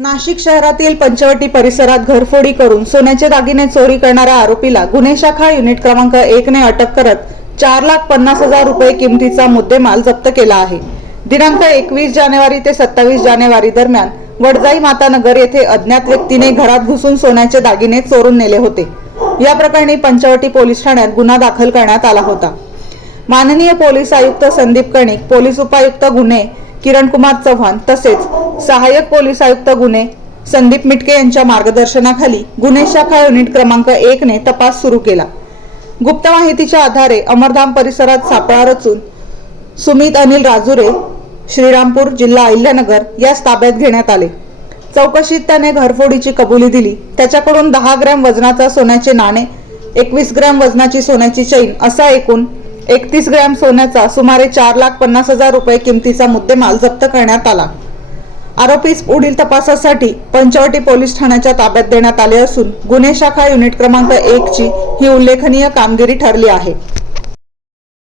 नाशिक शहरातील पंचवटी परिसरात घरफोडी करून सोन्याचे दागिने चोरी करणाऱ्या आरोपीला गुन्हे शाखा युनिट क्रमांक 1 ने अटक करत 4,50,000 रुपये किमतीचा मुद्देमाल जप्त केला आहे। दिनांक 21 जानेवारी ते 27 जानेवारी दरम्यान वडजाई मातानगर येथे अज्ञात व्यक्तीने घरात घुसून सोन्याचे दागिने चोरून नेले होते। या प्रकरणी पंचवटी पोलीस ठाण्यात गुन्हा दाखल करण्यात आला होता। माननीय पोलीस आयुक्त संदीप कणिक, पोलीस उपायुक्त गुन्हे किरण कुमार चव्हाण तसेच सहाय्यक पोलीस आयुक्त गुन्हे संदीप मिटके यांच्या मार्गदर्शनाखाली गुन्हे शाखा युनिट क्रमांक 1 ने तपास सुरू केला। गुप्त माहितीच्या आधारे अमरधाम परिसरात सापळा रचून सुमित अनिल राजुरे, श्रीरामपूर, जिल्हा अहिल्यानगर यास ताब्यात घेण्यात आले। चौकशीत त्याने घरफोडीची कबुली दिली। त्याच्याकडून 10 ग्रॅम वजनाचा सोन्याचे नाणे, 21 ग्रॅम वजनाची सोन्याची चैन असा एकूण 31 ग्रॅम सोन्याचा सुमारे 4,50,000 रुपये किमतीचा मुद्देमाल जप्त करण्यात आला। आरोपीस पुढील तपासासाठी पंचवटी पोलीस ठाण्याच्या ताब्यात देण्यात आले असून गुन्हे शाखा युनिट क्रमांक 1 ची ही उल्लेखनीय कामगिरी ठरली आहे।